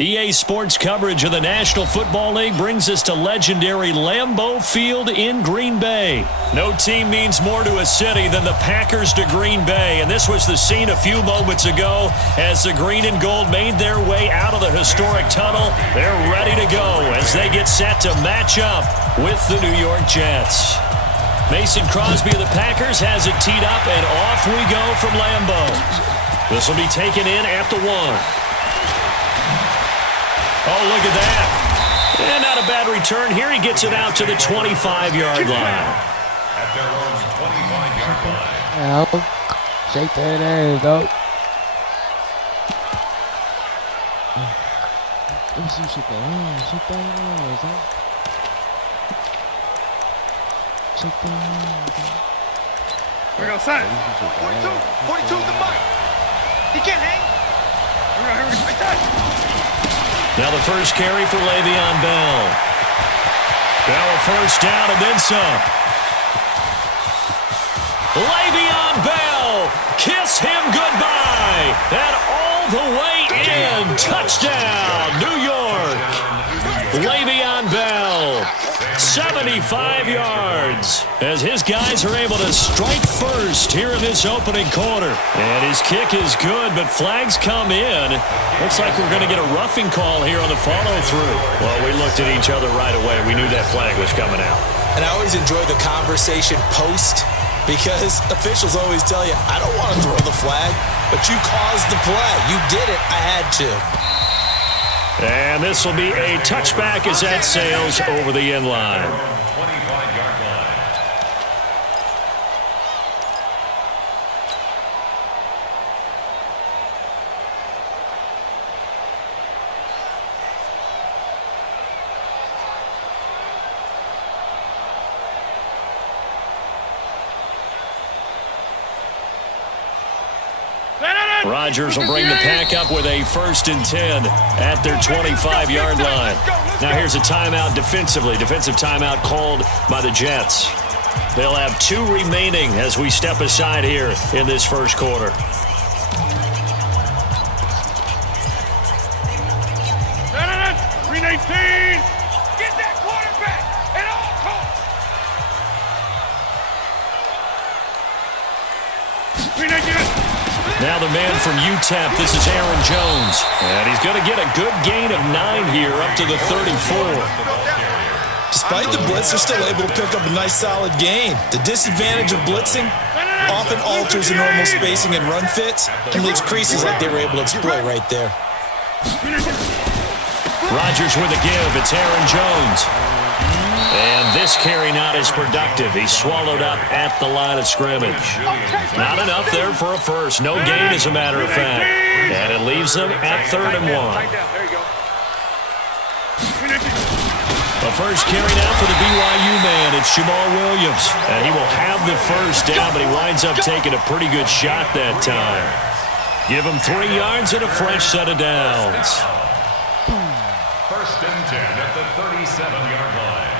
EA Sports coverage of the National Football League brings us to legendary Lambeau Field in Green Bay. No team means more to a city than the Packers to Green Bay, and this was the scene a few moments ago as the green and gold made their way out of the historic tunnel. They're ready to go as they get set to match up with the New York Jets. Mason Crosby of the Packers has it teed up, and off we go from Lambeau. This will be taken in at the 1. Oh, look at that. And not a bad return here. He gets it out to the 25-yard line. At their own 25-yard line. Out. Shake that ass, dog. Let me see you shake that ass. Shake that ass, dog. Shake that ass, dog. We're going to set it. 42 is the mark. He can't hang. We're going to hurry that. Now the first carry for Le'Veon Bell. Now a first down and then some. Le'Veon Bell, kiss him goodbye. And all the way in. Touchdown, New York. Le'Veon Bell, 75 yards. As his guys are able to strike first here in this opening quarter. And his kick is good, but flags come in. Looks like we're going to get a roughing call here on the follow-through. Well, we looked at each other right away. We knew that flag was coming out. And I always enjoy the conversation post because officials always tell you, I don't want to throw the flag, but you caused the play. You did it. I had to. And this will be a touchback as that sails over the end line. 25-yard line. Rodgers will bring the pack up with a 1st and 10 at their 25-yard line. Now here's a timeout defensively. Defensive timeout called by the Jets. They'll have 2 remaining as we step aside here in this first quarter. Green 18. Get that quarterback at all costs. Green 18. Now the man from UTEP, this is Aaron Jones. And he's going to get a good gain of 9 here up to the 34. Despite the blitz, they're still able to pick up a nice solid gain. The disadvantage of blitzing often alters the normal spacing and run fits and leaves creases like they were able to exploit right there. Rodgers with a give. It's Aaron Jones. And this carry not as productive. He's swallowed up at the line of scrimmage. Not enough there for a first. No gain, as a matter of fact. And it leaves them at 3rd and 1. The first carry now for the BYU man. It's Jamal Williams. And he will have the first down, but he winds up taking a pretty good shot that time. Give him 3 yards and a fresh set of downs. 1st and 10 at the 37-yard line.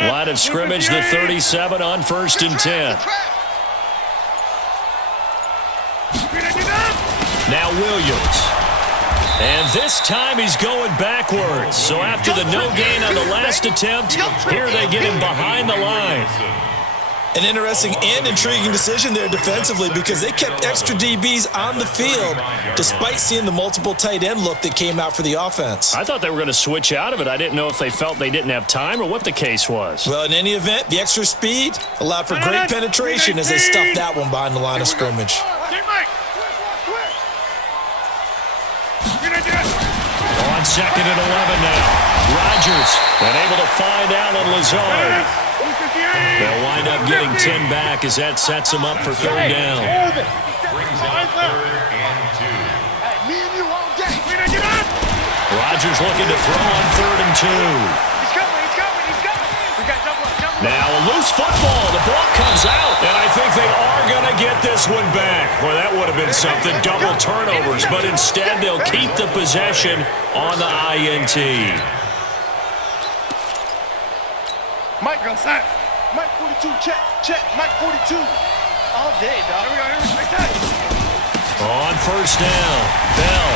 Line of scrimmage, the 37 on 1st and 10. Now Williams. And this time he's going backwards. So after the no gain on the last attempt, here they get him behind the line. An interesting and intriguing decision there defensively because they kept extra DBs on the field despite seeing the multiple tight end look that came out for the offense. I thought they were going to switch out of it. I didn't know if they felt they didn't have time or what the case was. Well, in any event, the extra speed allowed for great penetration as they stuffed that one behind the line of scrimmage. On 2nd and 11 now. Rodgers unable to find Alan Lazard. They'll wind up getting 10 back as that sets them up for 3rd down. Brings up 3rd and 2. Rodgers looking to throw on 3rd and 2. He's coming. We got double up. Now a loose football. The ball comes out, and I think they are going to get this one back. Well, that would have been something, double turnovers, but instead they'll keep the possession on the INT. Mike outside. Mike 42, check, check. Mike 42. All day, dog. Here we go, like that. On first down, Bell.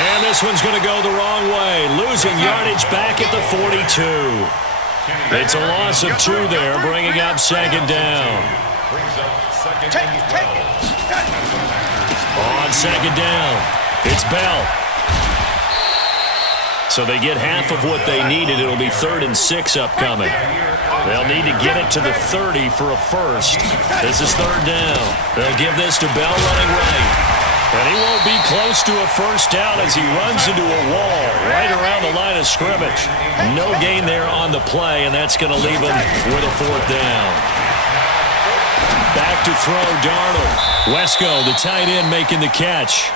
And this one's going to go the wrong way, losing yardage back at the 42. It's a loss of 2 there, bringing up second down. Take it. On second down, it's Bell. So they get half of what they needed. It'll be 3rd and 6 upcoming. They'll need to get it to the 30 for a first. This is 3rd down. They'll give this to Bell running right. And he won't be close to a first down as he runs into a wall right around the line of scrimmage. No gain there on the play, and that's going to leave him with a 4th down. Back to throw, Darnold. Wesco, the tight end, making the catch.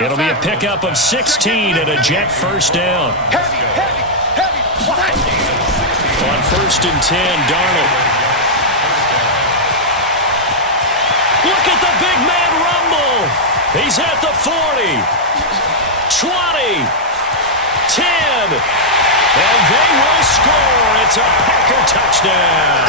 It'll be a pickup of 16 and a Jet first down. On 1st and 10, Darnold. Look at the big man rumble. He's at the 40, 20, 10, and they will score. It's a Packer touchdown.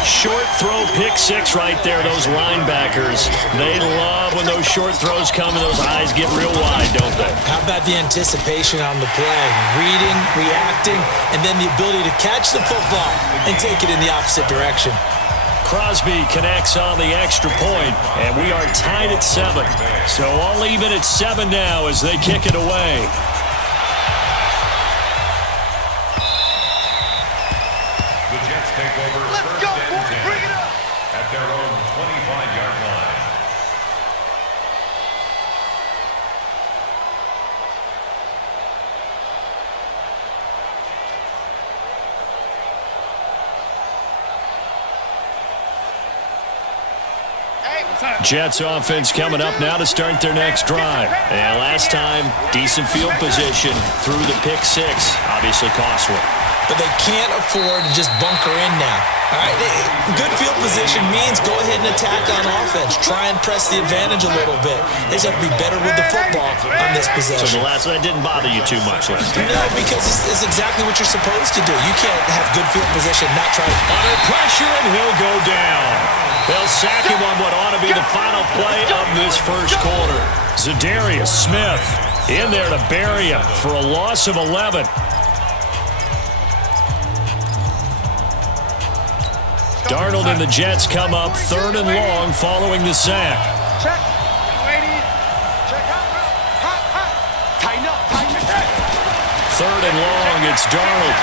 Short throw, pick 6 right there. Those linebackers, they love when those short throws come and those eyes get real wide, don't they? How about the anticipation on the play? Reading, reacting, and then the ability to catch the football and take it in the opposite direction. Crosby connects on the extra point, and we are tied at 7. So all even at 7 now as they kick it away. The Jets take over. Let's go, boys. Bring it up. At their own 25-yard line. Jets offense coming up now to start their next drive. And last time, decent field position through the pick 6. Obviously costly. But they can't afford to just bunker in now. All right, good field position means go ahead and attack on offense. Try and press the advantage a little bit. They just have to be better with the football on this possession. So that didn't bother you too much last time? No, because it's exactly what you're supposed to do. You can't have good field position, not try to... Under pressure, and he'll go down. They'll sack him on what ought to be the final play of this first quarter. Zadarius Smith in there to bury him for a loss of 11. Darnold and the Jets come up 3rd and long following the sack. Check. Ladies. Check out. Tighten up. 3rd and long, it's Darnold.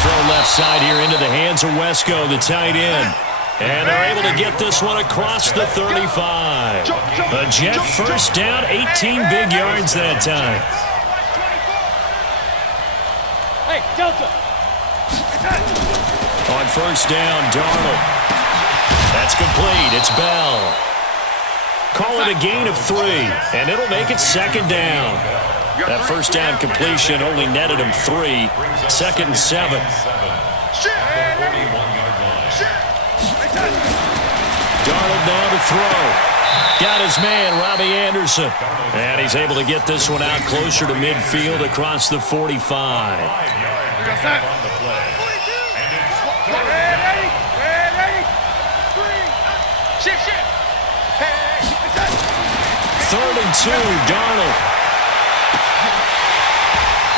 Throw left side here into the hands of Wesco, the tight end. And they're able to get this one across the 35. A Jet first down, 18 big yards that time. Hey, Delta. On first down, Darnold. That's complete. It's Bell. Call it a gain of 3, and it'll make it 2nd down. That first down completion only netted him 3. 2nd and 7. Darnold now to throw. Got his man, Robbie Anderson. And he's able to get this one out closer to midfield across the 45. Third and 2, Darnold.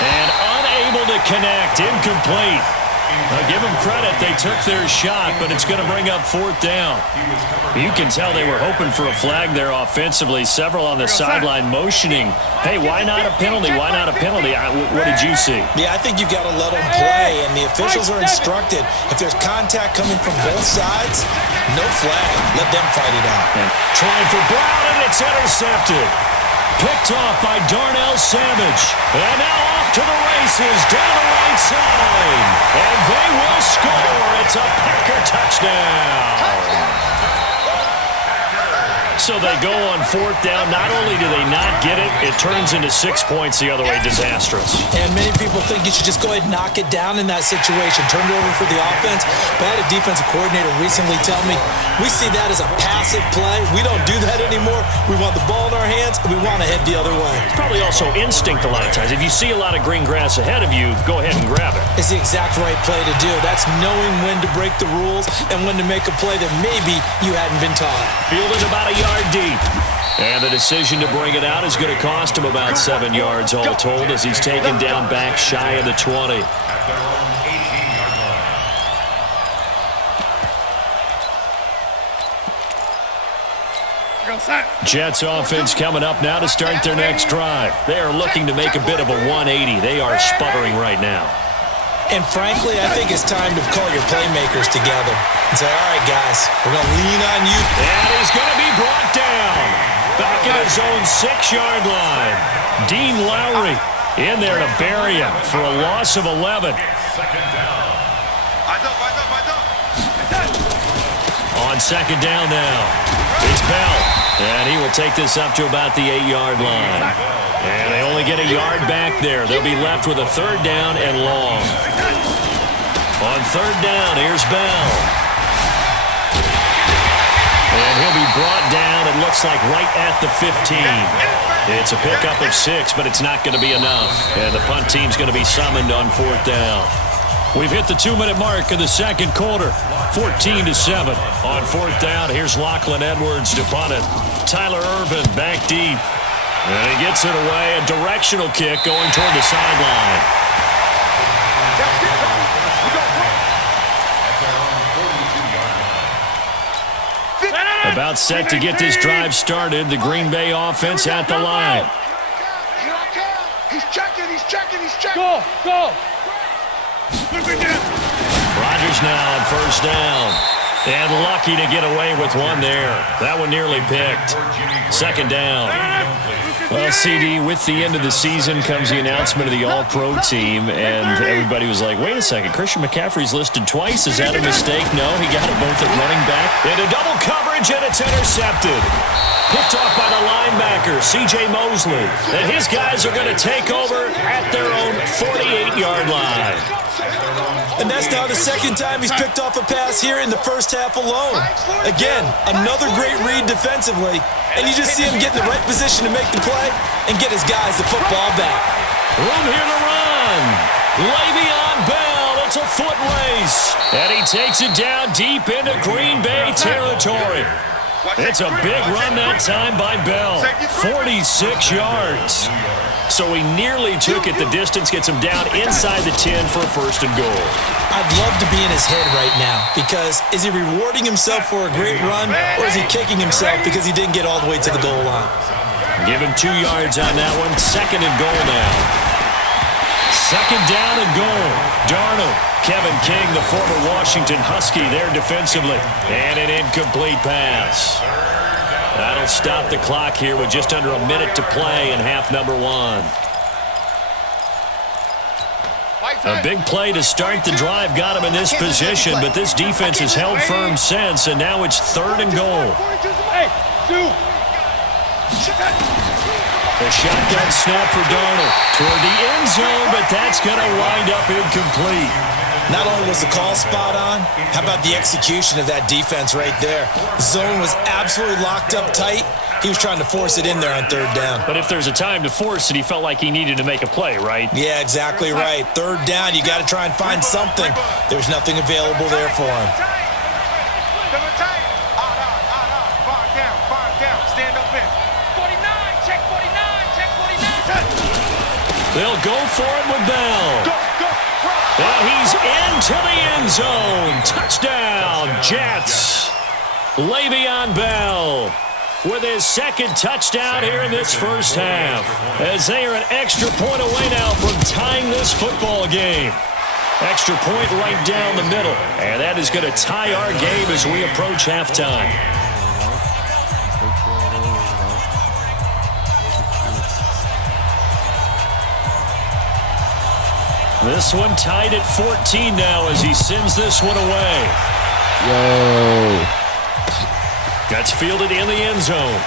And unable to connect, incomplete. Now give them credit, they took their shot, but it's going to bring up 4th down. You can tell they were hoping for a flag there offensively. Several on the sideline motioning, hey, why not a penalty? Why not a penalty? What did you see? Yeah, I think you got to let them play, and the officials are instructed. If there's contact coming from both sides, no flag. Let them fight it out. And trying for Brown, and it's intercepted. Picked off by Darnell Savage. And now off to the races down the right side. And they will score. It's a Packer touchdown. So they go on 4th down. Not only do they not get it, it turns into 6 points the other way. Disastrous. And many people think you should just go ahead and knock it down in that situation. Turn it over for the offense. But I had a defensive coordinator recently tell me, we see that as a passive play. We don't do that anymore. We want the ball in our hands, and we want to head the other way. It's probably also instinct a lot of times. If you see a lot of green grass ahead of you, go ahead and grab it. It's the exact right play to do. That's knowing when to break the rules and when to make a play that maybe you hadn't been taught. Fielded about a yard deep. And the decision to bring it out is going to cost him about 7 yards all told as he's taken down back shy of the 20. At their own 18-yard line. Jets offense coming up now to start their next drive. They are looking to make a bit of a 180. They are sputtering right now. And frankly, I think it's time to call your playmakers together and say, all right, guys, we're going to lean on you. And he's going to be brought down. Back at his own 6-yard line. Dean Lowry in there to bury him for a loss of 11. Second down. On 2nd down now, it's Bell. And he will take this up to about the 8-yard line. And they only get a yard back there. They'll be left with a 3rd down and long. On 3rd down, here's Bell. And he'll be brought down, it looks like, right at the 15. It's a pickup of 6, but it's not going to be enough. And the punt team's going to be summoned on 4th down. We've hit the 2-minute mark in the second quarter. 14-7 on 4th down. Here's Lachlan Edwards to punt it. Tyler Irvin back deep. And he gets it away. A directional kick going toward the sideline. About set to get this drive started. The Green Bay offense at the line. He's checking. Go. Rodgers now on 1st down. And lucky to get away with one there. That one nearly picked. 2nd down. Well, CD, with the end of the season comes the announcement of the All-Pro team, and everybody was like, wait a second, Christian McCaffrey's listed twice. Is that a mistake? No, he got it both at running back. Into double coverage, and it's intercepted. Picked off by the linebacker, C.J. Mosley. And his guys are going to take over at their own 48-yard line. And that's now the 2nd time he's picked off a pass here in the first half alone. Again, another great read defensively, and you just see him get in the right position to make the play and get his guys the football back. Room here to run. Le'Veon Bell, it's a foot race. And he takes it down deep into Green Bay territory. It's a big run that time by Bell. 46 yards. So he nearly took it the distance, gets him down inside the 10 for a 1st and goal. I'd love to be in his head right now because is he rewarding himself for a great run or is he kicking himself because he didn't get all the way to the goal line? Give him 2 yards on that one. 2nd and goal now. 2nd down and goal. Darnold. Kevin King, the former Washington Husky, there defensively. And an incomplete pass. That'll stop the clock here with just under a minute to play in half number 1. A big play to start the drive got him in this position, but this defense has held firm since, and now it's 3rd and goal. The shotgun snap for Darnold toward the end zone, but that's going to wind up incomplete. Not only was the call spot on, how about the execution of that defense right there? The zone was absolutely locked up tight. He was trying to force it in there on 3rd down. But if there's a time to force it, he felt like he needed to make a play, right? Yeah, exactly right. 3rd down, you got to try and find something. There's nothing available there for him. Stand up in. 49, check 49. They'll go for it with Bell. Go. And he's into the end zone. Touchdown, Jets. Le'Veon Bell with his 2nd touchdown here in this first half, as they are an extra point away now from tying this football game. Extra point right down the middle, and that is going to tie our game as we approach halftime. This one tied at 14 now as he sends this one away. Yo. That's fielded in the end zone.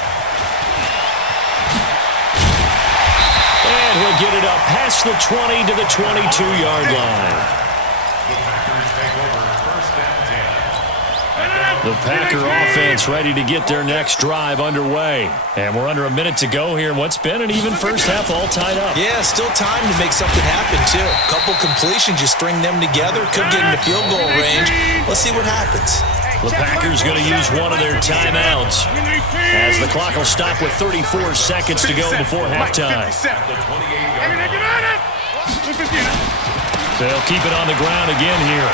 And he'll get it up past the 20 to the 22-yard line. The Packer offense ready to get their next drive underway. And we're under a minute to go here in what's been an even first half all tied up. Yeah, still time to make something happen, too. Couple completions, you string them together, could get into field goal range. Let's see what happens. The Packers going to use one of their timeouts as the clock will stop with 34 seconds to go before halftime. They'll keep it on the ground again here.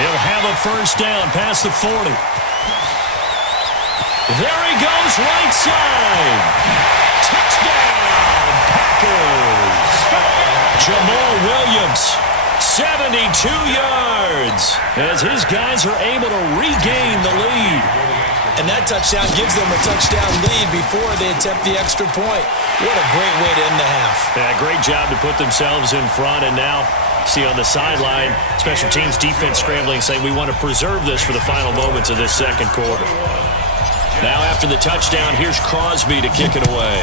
He'll have a first down past the 40. There he goes, right side. Touchdown, Packers. Jamal Williams, 72 yards, as his guys are able to regain the lead. And that touchdown gives them a touchdown lead before they attempt the extra point. What a great way to end the half. Yeah, great job to put themselves in front, and now see on the sideline, special teams defense scrambling, saying we want to preserve this for the final moments of this second quarter. Now after the touchdown, here's Crosby to kick it away.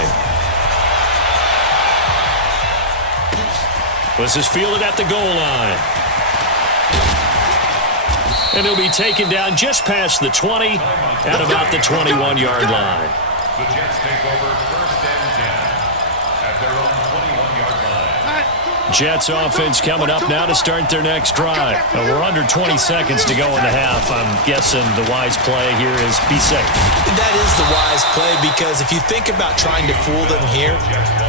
This is fielded at the goal line. And he'll be taken down just past the 20 at about the 21-yard line. The Jets take over first and 10 at their own 21-yard line. Jets offense coming up now to start their next drive. We're under 20 seconds to go in the half. I'm guessing the wise play here is be safe. That is the wise play, because if you think about trying to fool them here,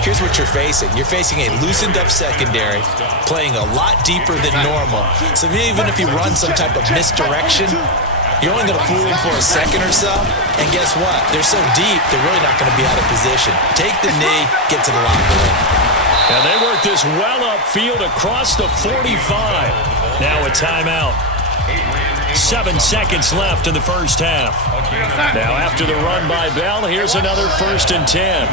here's what you're facing. You're facing a loosened up secondary, playing a lot deeper than normal. So even if you run some type of misdirection, you're only going to fool them for a second or so. And guess what? They're so deep, they're really not going to be out of position. Take the knee, get to the locker room. And they work this well upfield across the 45. Now a timeout. 7 seconds left in the first half. Now after the run by Bell, here's another 1st and 10.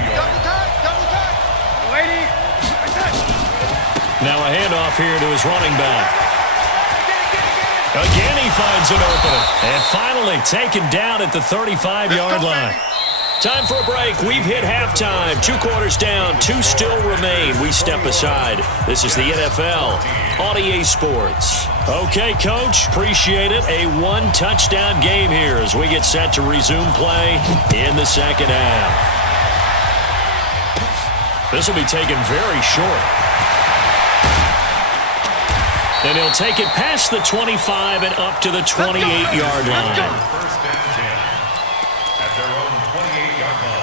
Now a handoff here to his running back. Again he finds an opening. And finally taken down at the 35-yard line. Time for a break. We've hit halftime. 2 quarters down. 2 still remain. We step aside. This is the NFL on EA Sports. Okay, Coach. Appreciate it. A 1-touchdown game here as we get set to resume play in the second half. This will be taken very short. And he'll take it past the 25 and up to the 28-yard line. First and 10 at their own 28-yard line.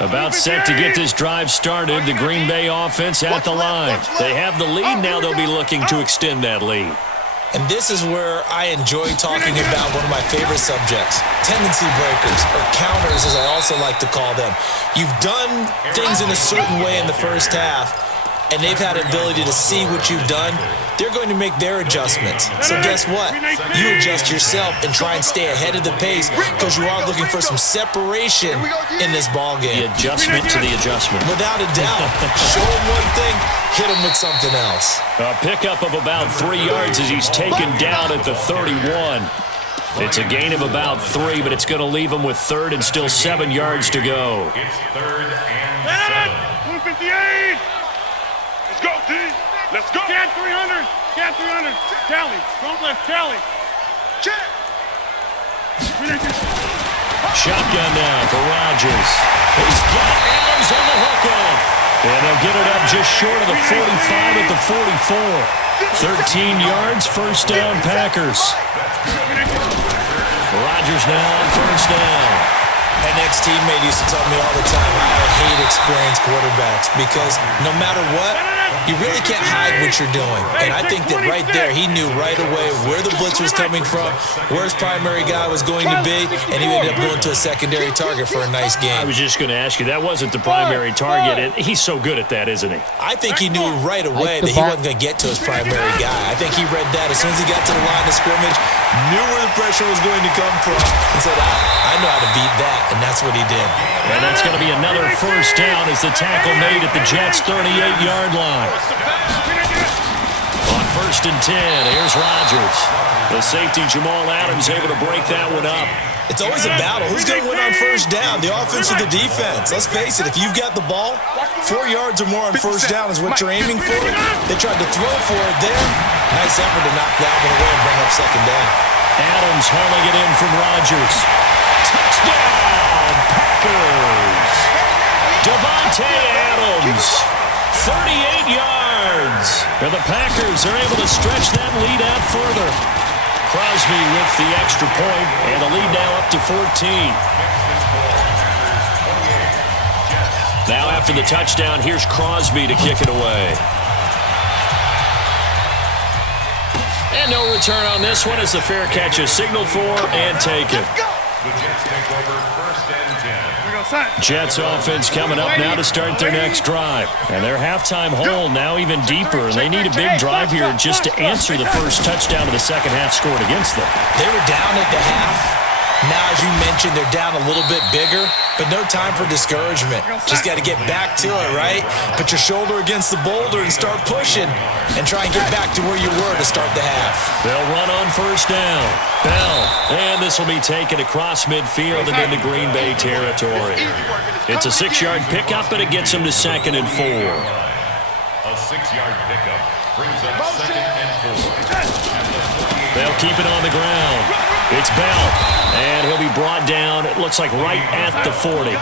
About set to get this drive started. The Green Bay offense at the line. They have the lead. Now they'll be looking to extend that lead. And this is where I enjoy talking about one of my favorite subjects, tendency breakers, or counters as I also like to call them. You've done things in a certain way in the first half, and they've had an ability to see what you've done. They're going to make their adjustments. So guess what? You adjust yourself and try and stay ahead of the pace, because you are looking for some separation in this ball game. The adjustment to the adjustment. Without a doubt. Show them one thing, hit them with something else. A pickup of about 3 yards as he's taken down at the 31. It's a gain of about 3, but it's going to leave him with 3rd and still 7 yards to go. It's 3rd and 7. 258. Let's go, T. Let's go. Cat 300. Cat 300. Tally. Front left, tally. Check. Shotgun now for Rodgers. He's got Adams on the hook on. And they'll get it up just short of the 45 at the 44. 13 yards, first down, Packers. Rodgers now on first down. An ex-teammate used to tell me all the time, I hate experienced quarterbacks, because no matter what, you really can't hide what you're doing. And I think that right there, he knew right away where the blitz was coming from, where his primary guy was going to be, and he ended up going to a secondary target for a nice game. I was just going to ask you, that wasn't the primary target, and he's so good at that, isn't he? I think he knew right away that he wasn't going to get to his primary guy. I think he read that as soon as he got to the line of scrimmage, knew where the pressure was going to come from, and said, I know how to beat that, and that's what he did. And that's going to be another first down as the tackle made at the Jets' 38-yard line. 1st and 10. Here's Rodgers. The safety, Jamal Adams, able to break that one up. It's always a battle. Who's going to win on 1st down, the offense or the defense? Let's face it, if you've got the ball, 4 yards or more on 1st down is what you're aiming for. They tried to throw for it there. Nice effort to knock that one away and bring up 2nd down. Adams hauling it in from Rodgers. Touchdown, Packers! Devontae Adams, 38 yards. And the Packers are able to stretch that lead out further. Crosby with the extra point, and the lead now up to 14. Now after the touchdown, here's Crosby to kick it away. And no return on this one as the fair catch is signaled for and taken. The Jets take over 1st and 10. We're going to set. Jets offense coming up now to start their next drive. And their halftime hole now even deeper. And they need a big drive here just to answer the first touchdown of the second half scored against them. They were down at the half. Now, as you mentioned, they're down a little bit bigger, but no time for discouragement. Just got to get back to it, right? Put your shoulder against the boulder and start pushing and try and get back to where you were to start the half. They'll run on 1st down. Bell. And this will be taken across midfield and into Green Bay territory. It's a 6-yard pickup, but it gets them to 2nd and 4. A 6-yard pickup brings up 2nd and 4. They'll keep it on the ground. It's Bell, and he'll be brought down, it looks like right at the 40.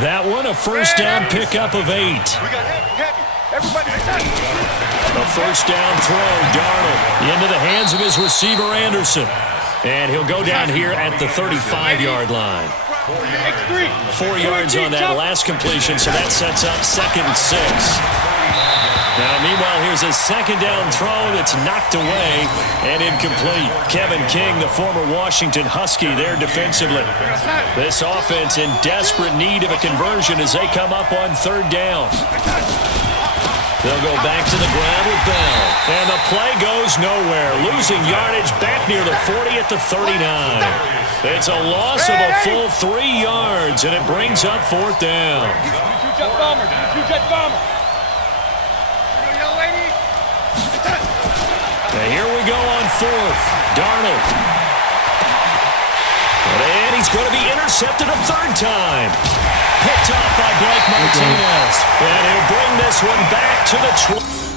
That one, a 1st down pickup of 8. We got heavy. Everybody attack. A 1st down throw, Darnold, into the hands of his receiver, Anderson. And he'll go down here at the 35-yard line. 4 yards on that last completion, so that sets up 2nd and 6. Now, meanwhile, here's a 2nd down throw that's knocked away and incomplete. Kevin King, the former Washington Husky, there defensively. This offense in desperate need of a conversion as they come up on 3rd down. They'll go back to the ground with Bell. And the play goes nowhere. Losing yardage back near the 40 at the 39. It's a loss of a full 3 yards, and it brings up 4th down. Two-jet bomber. Two-jet bomber. And here we go on 4th. Darnold. And he's going to be intercepted a 3rd time. Picked off by Blake Martinez. And he'll bring this one back to the 20.